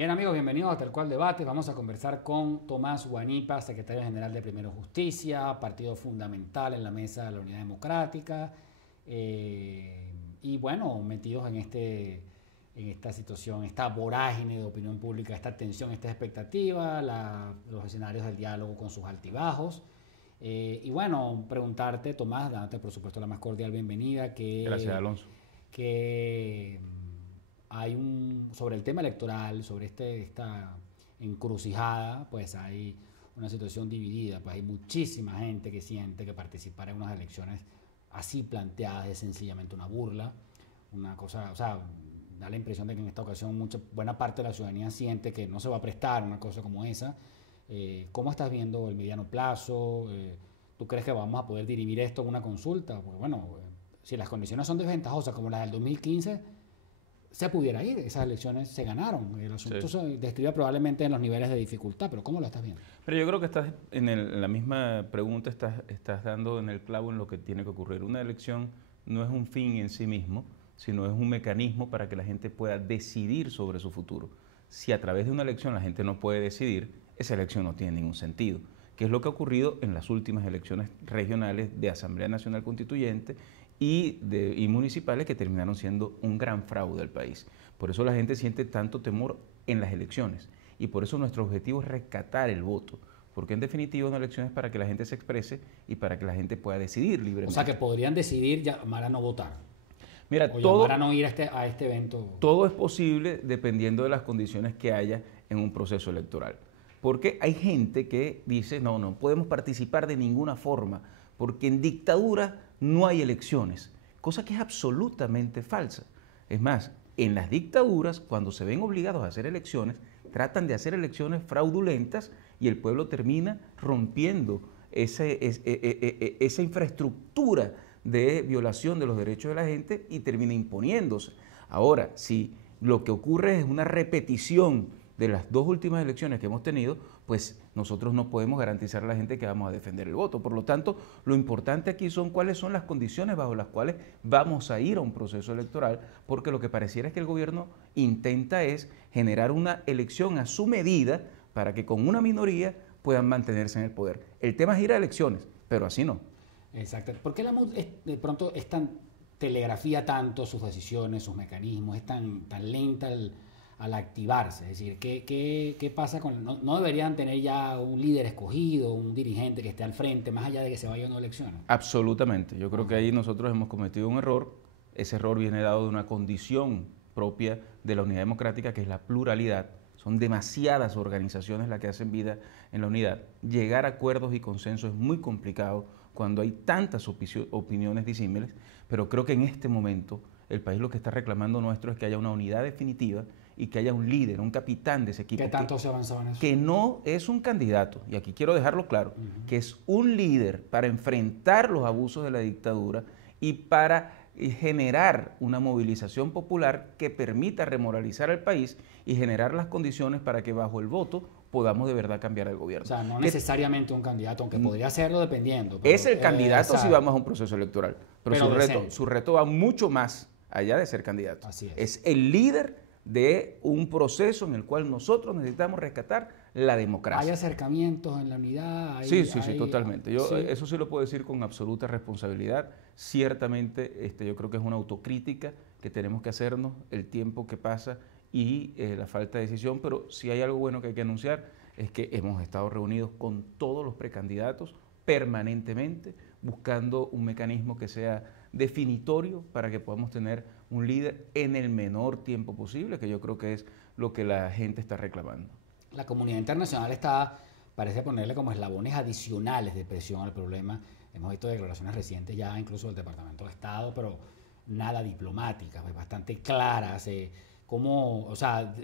Bien amigos, bienvenidos a Tal Cual Debate. Vamos a conversar con Tomás Guanipa, secretario general de Primero Justicia, partido fundamental en la mesa de la Unidad Democrática. Y bueno, metidos en esta situación, esta vorágine de opinión pública, esta tensión, esta expectativa, los escenarios del diálogo con sus altibajos. Y bueno, preguntarte, Tomás, dándote por supuesto la más cordial bienvenida, Gracias, Alonso. que sobre el tema electoral, sobre esta encrucijada, pues hay una situación dividida, pues hay muchísima gente que siente que participar en unas elecciones así planteadas es sencillamente una burla, una cosa, o sea, da la impresión de que en esta ocasión buena parte de la ciudadanía siente que no se va a prestar una cosa como esa. ¿Cómo estás viendo el mediano plazo? ¿Tú crees que vamos a poder dirimir esto en una consulta? Porque bueno, si las condiciones son desventajosas como las del 2015, se pudiera ir, esas elecciones se ganaron, el asunto se describe probablemente en los niveles de dificultad, pero ¿cómo lo estás viendo? Pero yo creo que estás en la misma pregunta, estás dando en el clavo en lo que tiene que ocurrir. Una elección no es un fin en sí mismo, sino es un mecanismo para que la gente pueda decidir sobre su futuro. Si a través de una elección la gente no puede decidir, esa elección no tiene ningún sentido, que es lo que ha ocurrido en las últimas elecciones regionales de Asamblea Nacional Constituyente y municipales, que terminaron siendo un gran fraude al país. Por eso la gente siente tanto temor en las elecciones y por eso nuestro objetivo es rescatar el voto, porque en definitiva una elección es para que la gente se exprese y para que la gente pueda decidir libremente. O sea que podrían decidir llamar a no votar. Mira, o llamar a no ir a este evento. Todo es posible dependiendo de las condiciones que haya en un proceso electoral. Porque hay gente que dice, no podemos participar de ninguna forma, porque en dictadura no hay elecciones, cosa que es absolutamente falsa. Es más, en las dictaduras, cuando se ven obligados a hacer elecciones, tratan de hacer elecciones fraudulentas y el pueblo termina rompiendo esa infraestructura de violación de los derechos de la gente y termina imponiéndose. Ahora, si lo que ocurre es una repetición de las dos últimas elecciones que hemos tenido, pues nosotros no podemos garantizar a la gente que vamos a defender el voto. Por lo tanto, lo importante aquí son cuáles son las condiciones bajo las cuales vamos a ir a un proceso electoral, porque lo que pareciera es que el gobierno intenta es generar una elección a su medida para que con una minoría puedan mantenerse en el poder. El tema es ir a elecciones, pero así no. Exacto. ¿Por qué de pronto es tan telegrafía tanto sus decisiones, sus mecanismos, es tan lenta al activarse? Es decir, ¿qué pasa con...? No deberían tener ya un líder escogido, un dirigente que esté al frente, más allá de que se vayan a elecciones? Absolutamente. Yo creo que ahí nosotros hemos cometido un error. Ese error viene dado de una condición propia de la unidad democrática, que es la pluralidad. Son demasiadas organizaciones las que hacen vida en la unidad. Llegar a acuerdos y consensos es muy complicado cuando hay tantas opiniones disímiles, pero creo que en este momento el país lo que está reclamando nuestro es que haya una unidad definitiva y que haya un líder, un capitán de ese equipo. ¿Qué tanto se ha avanzado en eso? Que no es un candidato, y aquí quiero dejarlo claro, que es un líder para enfrentar los abusos de la dictadura y para generar una movilización popular que permita remoralizar al país y generar las condiciones para que bajo el voto podamos de verdad cambiar el gobierno. O sea, no necesariamente un candidato, aunque podría serlo dependiendo. Es el candidato si vamos a un proceso electoral, pero su reto va mucho más allá de ser candidato. Así es. Es el líder de un proceso en el cual nosotros necesitamos rescatar la democracia. ¿Hay acercamientos en la unidad? Sí, totalmente. Yo eso sí lo puedo decir con absoluta responsabilidad. Ciertamente, yo creo que es una autocrítica que tenemos que hacernos, el tiempo que pasa y la falta de decisión, pero si hay algo bueno que hay que anunciar es que hemos estado reunidos con todos los precandidatos permanentemente, buscando un mecanismo que sea definitorio para que podamos tener un líder en el menor tiempo posible, que yo creo que es lo que la gente está reclamando. La comunidad internacional parece ponerle como eslabones adicionales de presión al problema. Hemos visto declaraciones recientes ya incluso del Departamento de Estado, pero nada diplomáticas, pues bastante claras. O sea,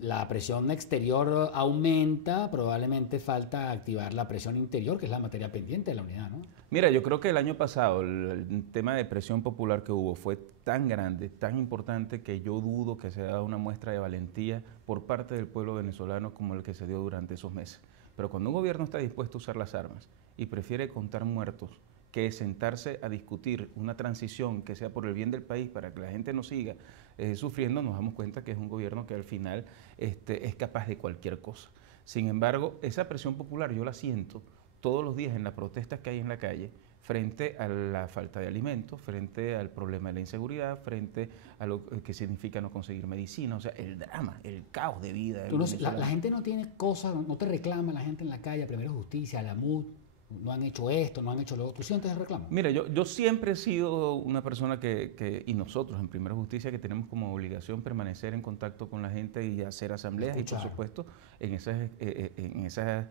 la presión exterior aumenta, probablemente falta activar la presión interior, que es la materia pendiente de la unidad, ¿no? Mira, yo creo que el año pasado el tema de presión popular que hubo fue tan grande, tan importante, que yo dudo que se haya dado una muestra de valentía por parte del pueblo venezolano como el que se dio durante esos meses. Pero cuando un gobierno está dispuesto a usar las armas y prefiere contar muertos que sentarse a discutir una transición que sea por el bien del país para que la gente no siga sufriendo, nos damos cuenta que es un gobierno que al final es capaz de cualquier cosa. Sin embargo, esa presión popular yo la siento todos los días en las protestas que hay en la calle, frente a la falta de alimentos, frente al problema de la inseguridad, frente a lo que significa no conseguir medicina, o sea, el drama, el caos de vida. La gente no tiene cosas, no te reclama la gente en la calle, Primero Justicia, la MUD, no han hecho esto, no han hecho lo otro. ¿Tú sientes el reclamo? Mira, yo siempre he sido una persona y nosotros en Primera Justicia, que tenemos como obligación permanecer en contacto con la gente y hacer asambleas. Escuchar. Y por supuesto, en esas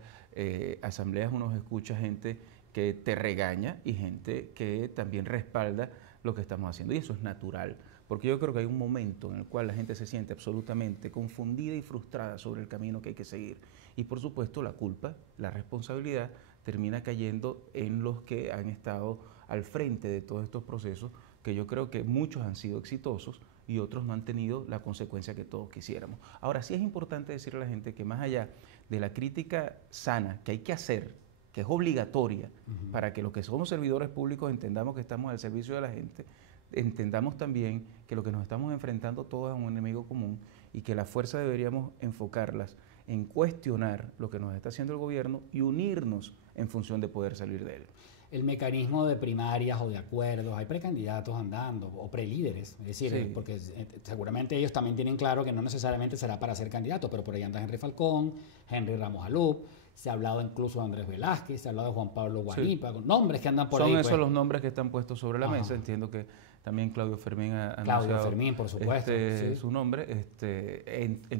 asambleas uno escucha gente que te regaña y gente que también respalda lo que estamos haciendo. Y eso es natural, porque yo creo que hay un momento en el cual la gente se siente absolutamente confundida y frustrada sobre el camino que hay que seguir. Y por supuesto la culpa, la responsabilidad, termina cayendo en los que han estado al frente de todos estos procesos, que yo creo que muchos han sido exitosos y otros no han tenido la consecuencia que todos quisiéramos. Ahora, sí es importante decirle a la gente que más allá de la crítica sana que hay que hacer, que es obligatoria para que los que somos servidores públicos entendamos que estamos al servicio de la gente, entendamos también que lo que nos estamos enfrentando todos es un enemigo común y que la fuerza deberíamos enfocarlas en cuestionar lo que nos está haciendo el gobierno y unirnos en función de poder salir de él. El mecanismo de primarias o de acuerdos, hay precandidatos andando o prelíderes, es decir, sí, porque seguramente ellos también tienen claro que no necesariamente será para ser candidato, pero por ahí anda Henry Falcón, Henry Ramos Alup, se ha hablado incluso de Andrés Velázquez, se ha hablado de Juan Pablo Guanipa, sí, con nombres que andan por ahí. Son esos los nombres que están puestos sobre la mesa. Entiendo que también Claudio Fermín ha anunciado Fermín, por supuesto, sí, su nombre.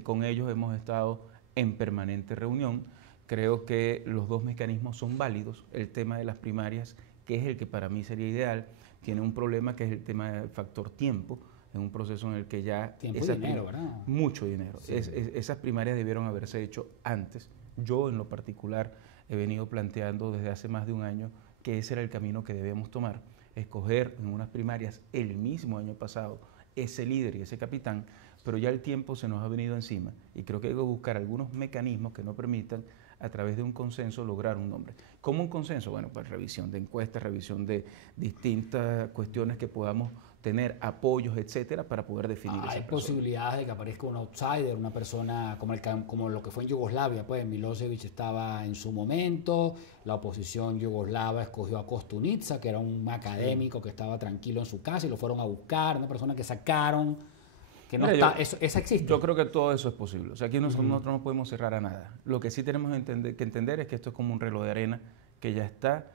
Con ellos hemos estado en permanente reunión. Creo que los dos mecanismos son válidos. El tema de las primarias, que es el que para mí sería ideal, tiene un problema que es el tema del factor tiempo, en un proceso en el que ya... Tiempo y dinero, ¿verdad? Mucho dinero. Sí. Esas primarias debieron haberse hecho antes. Yo, en lo particular, he venido planteando desde hace más de un año que ese era el camino que debíamos tomar. Escoger en unas primarias el mismo año pasado ese líder y ese capitán, pero ya el tiempo se nos ha venido encima y creo que hay que buscar algunos mecanismos que nos permitan a través de un consenso lograr un nombre. ¿Cómo un consenso? Bueno, pues revisión de encuestas, revisión de distintas cuestiones que podamos tener, apoyos, etcétera, para poder definir esa persona. Hay posibilidades de que aparezca un outsider, una persona como lo que fue en Yugoslavia, pues Milosevic estaba en su momento, la oposición yugoslava escogió a Kostunica, que era un académico que estaba tranquilo en su casa y lo fueron a buscar, una persona que sacaron, que no está, esa existe. Yo creo que todo eso es posible, o sea, aquí nosotros no podemos cerrar a nada. Lo que sí tenemos que entender es que esto es como un reloj de arena que ya está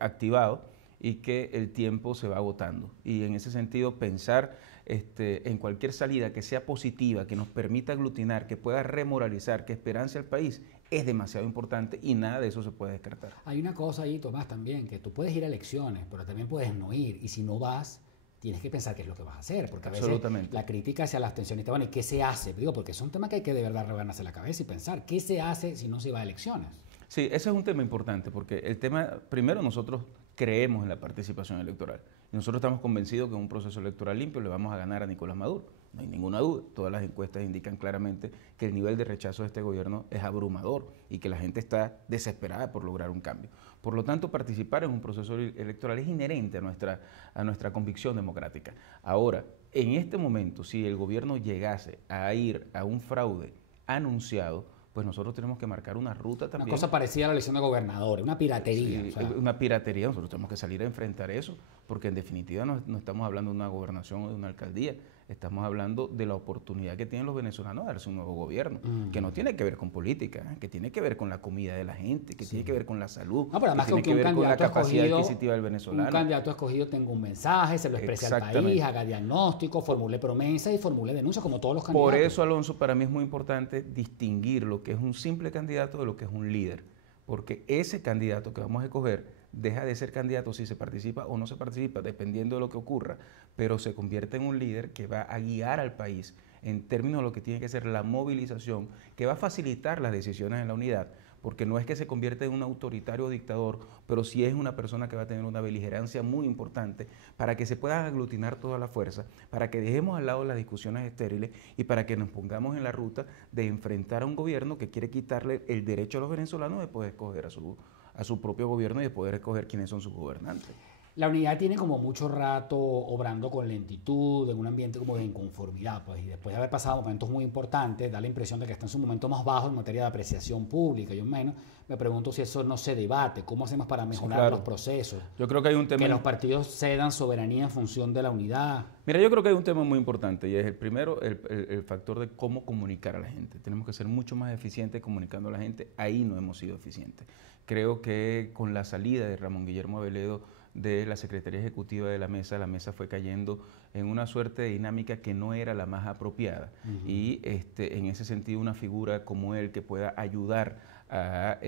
activado y que el tiempo se va agotando. Y en ese sentido, pensar en cualquier salida que sea positiva, que nos permita aglutinar, que pueda remoralizar, que esperance al país, es demasiado importante y nada de eso se puede descartar. Hay una cosa ahí, Tomás, también, que tú puedes ir a elecciones, pero también puedes no ir. Y si no vas, tienes que pensar qué es lo que vas a hacer. Porque a veces la crítica hacia la abstencionista, bueno, ¿y qué se hace? Digo, porque es un tema que hay que de verdad rebanarse la cabeza y pensar, ¿qué se hace si no se va a elecciones? Sí, ese es un tema importante, porque el tema, primero nosotros creemos en la participación electoral. Y nosotros estamos convencidos que en un proceso electoral limpio le vamos a ganar a Nicolás Maduro. No hay ninguna duda. Todas las encuestas indican claramente que el nivel de rechazo de este gobierno es abrumador y que la gente está desesperada por lograr un cambio. Por lo tanto, participar en un proceso electoral es inherente a nuestra convicción democrática. Ahora, en este momento, si el gobierno llegase a ir a un fraude anunciado, pues nosotros tenemos que marcar una ruta también. Una cosa parecida a la elección de gobernadores, una piratería. Sí, o sea, una piratería, nosotros tenemos que salir a enfrentar eso, porque en definitiva no estamos hablando de una gobernación o de una alcaldía, estamos hablando de la oportunidad que tienen los venezolanos de darse un nuevo gobierno, que no tiene que ver con política, que tiene que ver con la comida de la gente, que tiene que ver con la salud, pero además que tiene que ver con la capacidad adquisitiva del venezolano. Un candidato escogido tenga un mensaje, se lo exprese al país, haga diagnóstico, formule promesas y formule denuncias como todos los candidatos. Por eso, Alonso, para mí es muy importante distinguir lo que es un simple candidato de lo que es un líder, porque ese candidato que vamos a escoger deja de ser candidato si se participa o no se participa, dependiendo de lo que ocurra, pero se convierte en un líder que va a guiar al país en términos de lo que tiene que ser la movilización, que va a facilitar las decisiones en la unidad, porque no es que se convierta en un autoritario o dictador, pero sí es una persona que va a tener una beligerancia muy importante para que se puedan aglutinar toda la fuerza, para que dejemos al lado las discusiones estériles y para que nos pongamos en la ruta de enfrentar a un gobierno que quiere quitarle el derecho a los venezolanos de poder escoger a a su propio gobierno y de poder escoger quiénes son sus gobernantes. La unidad tiene como mucho rato obrando con lentitud, en un ambiente como de inconformidad, pues, y después de haber pasado momentos muy importantes, da la impresión de que está en su momento más bajo en materia de apreciación pública. Yo menos me pregunto si eso no se debate, cómo hacemos para mejorar claro. los procesos. Yo creo que hay un tema... Que los partidos cedan soberanía en función de la unidad. Mira, yo creo que hay un tema muy importante y es el primero, el factor de cómo comunicar a la gente. Tenemos que ser mucho más eficientes comunicando a la gente. Ahí no hemos sido eficientes. Creo que con la salida de Ramón Guillermo Aveledo de la Secretaría Ejecutiva de la mesa fue cayendo en una suerte de dinámica que no era la más apropiada. Y en ese sentido una figura como él que pueda ayudar a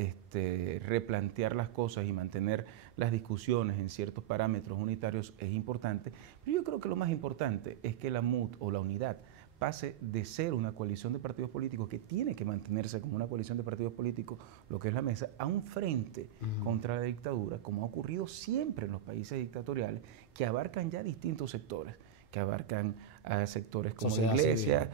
replantear las cosas y mantener las discusiones en ciertos parámetros unitarios es importante. Pero yo creo que lo más importante es que la MUT o la unidad pase de ser una coalición de partidos políticos que tiene que mantenerse como una coalición de partidos políticos, lo que es la mesa, a un frente contra la dictadura, como ha ocurrido siempre en los países dictatoriales, que abarcan ya distintos sectores, que abarcan a sectores como la iglesia,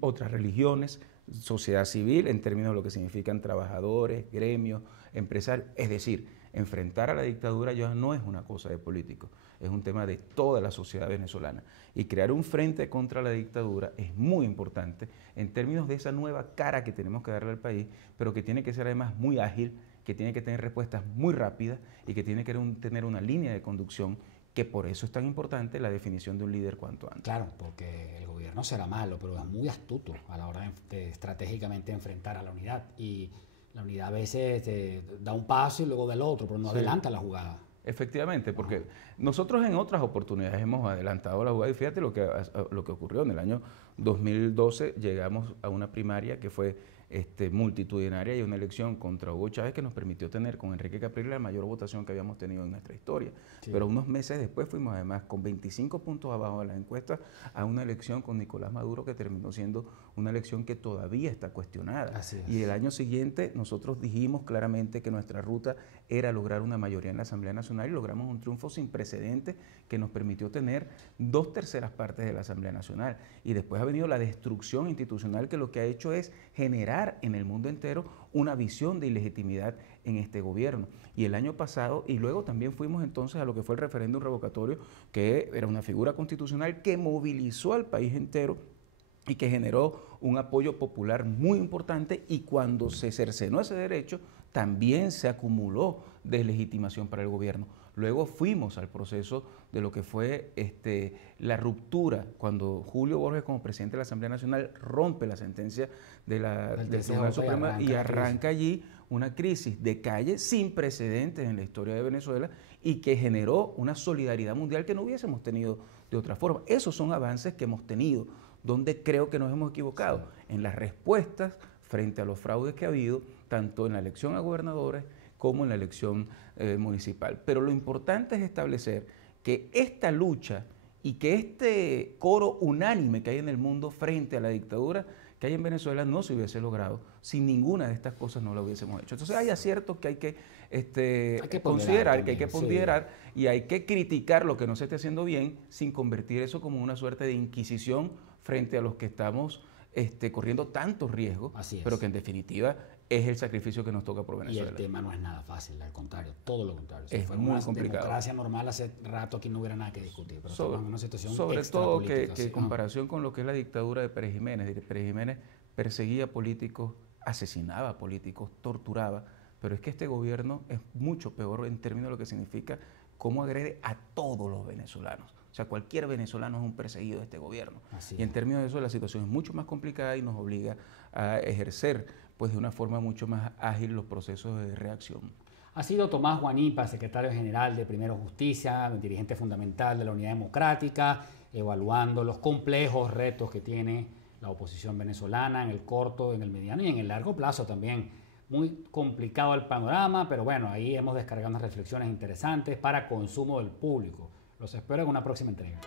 otras religiones, sociedad civil, en términos de lo que significan trabajadores, gremios, empresarios. Es decir, enfrentar a la dictadura ya no es una cosa de políticos, es un tema de toda la sociedad venezolana. Y crear un frente contra la dictadura es muy importante en términos de esa nueva cara que tenemos que darle al país, pero que tiene que ser además muy ágil, que tiene que tener respuestas muy rápidas y que tiene que tener una línea de conducción, que por eso es tan importante la definición de un líder cuanto antes. Claro, porque el gobierno será malo, pero es muy astuto a la hora de estratégicamente enfrentar a la unidad. Y la unidad a veces da un paso y luego del otro, pero no adelanta la jugada. Efectivamente, porque nosotros en otras oportunidades hemos adelantado la jugada y fíjate lo que ocurrió en el año 2012, llegamos a una primaria que fue multitudinaria y una elección contra Hugo Chávez que nos permitió tener con Enrique Capriles la mayor votación que habíamos tenido en nuestra historia. Sí. Pero unos meses después fuimos además con 25 puntos abajo de las encuestas a una elección con Nicolás Maduro que terminó siendo una elección que todavía está cuestionada. Y el año siguiente nosotros dijimos claramente que nuestra ruta era lograr una mayoría en la Asamblea Nacional y logramos un triunfo sin precedentes que nos permitió tener 2/3 partes de la Asamblea Nacional. Y después ha venido la destrucción institucional que lo que ha hecho es generar en el mundo entero una visión de ilegitimidad en este gobierno. Y el año pasado, y luego también fuimos entonces a lo que fue el referéndum revocatorio, que era una figura constitucional que movilizó al país entero y que generó un apoyo popular muy importante, y cuando se cercenó ese derecho, también se acumuló deslegitimación para el gobierno. Luego fuimos al proceso de lo que fue la ruptura, cuando Julio Borges, como presidente de la Asamblea Nacional, rompe la sentencia del Tribunal Supremo y arranca allí una crisis de calle sin precedentes en la historia de Venezuela y que generó una solidaridad mundial que no hubiésemos tenido de otra forma. Esos son avances que hemos tenido, donde creo que nos hemos equivocado en las respuestas frente a los fraudes que ha habido, tanto en la elección a gobernadores como en la elección municipal. Pero lo importante es establecer que esta lucha y que este coro unánime que hay en el mundo frente a la dictadura que hay en Venezuela no se hubiese logrado si ninguna de estas cosas no lo hubiésemos hecho. Entonces hay aciertos que hay que considerar, que hay que ponderar, y hay que criticar lo que no se esté haciendo bien sin convertir eso como una suerte de inquisición frente a los que estamos corriendo tantos riesgos, pero que en definitiva es el sacrificio que nos toca por Venezuela. Y el tema no es nada fácil, al contrario, todo lo contrario. Si es fuera muy una complicado. Democracia normal, hace rato aquí no hubiera nada que discutir, pero estamos en una situación sobre todo que en comparación ¿no? con lo que es la dictadura de Pérez Jiménez. Pérez Jiménez perseguía políticos, asesinaba políticos, torturaba, pero es que este gobierno es mucho peor en términos de lo que significa cómo agrede a todos los venezolanos. O sea, cualquier venezolano es un perseguido de este gobierno. Y en términos de eso la situación es mucho más complicada y nos obliga a ejercer pues de una forma mucho más ágil los procesos de reacción. Ha sido Tomás Guanipa, secretario general de Primero Justicia, dirigente fundamental de la Unidad Democrática, evaluando los complejos retos que tiene la oposición venezolana en el corto, en el mediano y en el largo plazo también. Muy complicado el panorama, pero bueno, ahí hemos descargado unas reflexiones interesantes para consumo del público. Los espero en una próxima entrega.